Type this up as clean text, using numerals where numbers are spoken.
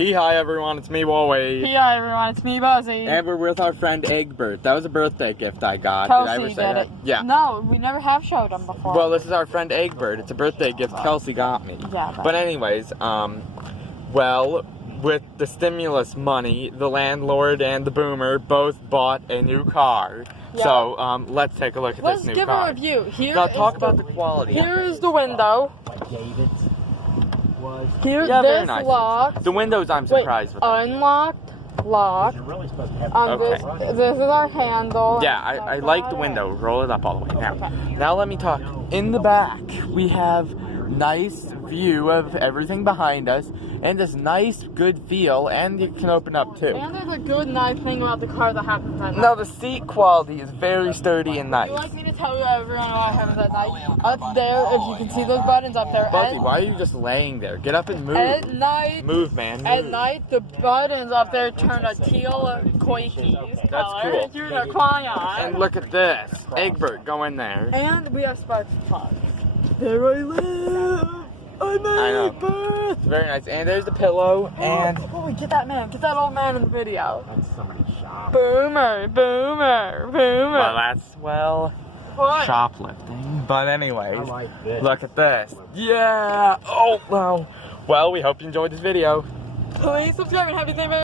Hi everyone, it's me, Wally. Hi everyone, it's me, Buzzy. And we're with our friend Egbert. That was a birthday gift I got. Kelsey did I ever say that? it. Yeah. No, we never have showed him before. Well, this is our friend Egbert. It's a birthday gift Kelsey got me. Yeah. But anyways, well, with the stimulus money, the landlord and the boomer both bought a new car. Yeah. So, let's take a look at Let's this new give car. a review. Here Now is talk about the quality. Here is the window. Here, Yeah, very this nice. locked. The windows I'm surprised with. Unlocked, locked. Okay. This is our handle. Yeah, I like the window. Roll it up all the way. Now let me talk. In the back, we have nice view of everything behind us, and this nice, good feel, and it can open up too. And there's a good, nice thing about the car that happens at night. Now the seat quality is very sturdy and nice. Would you like me to tell you everyone what happens at night? Up there, if you can see those buttons up there. Buzzy, why are you just laying there? Get up and move. At night. Move, man. At Move. night, the buttons up there turn a teal Quakies color. cool. Unicorn. And look at this. Egbert, go in there. And we have sparks plugs. There I live. I'm Egbert. It's very nice. And there's the pillow. And oh, get that man. Get that old man in the video. Boomer, boomer, boomer. well, that's What? shoplifting. But anyways, look at this. Yeah. Oh, wow. Well, we hope you enjoyed this video. Please subscribe and have your name.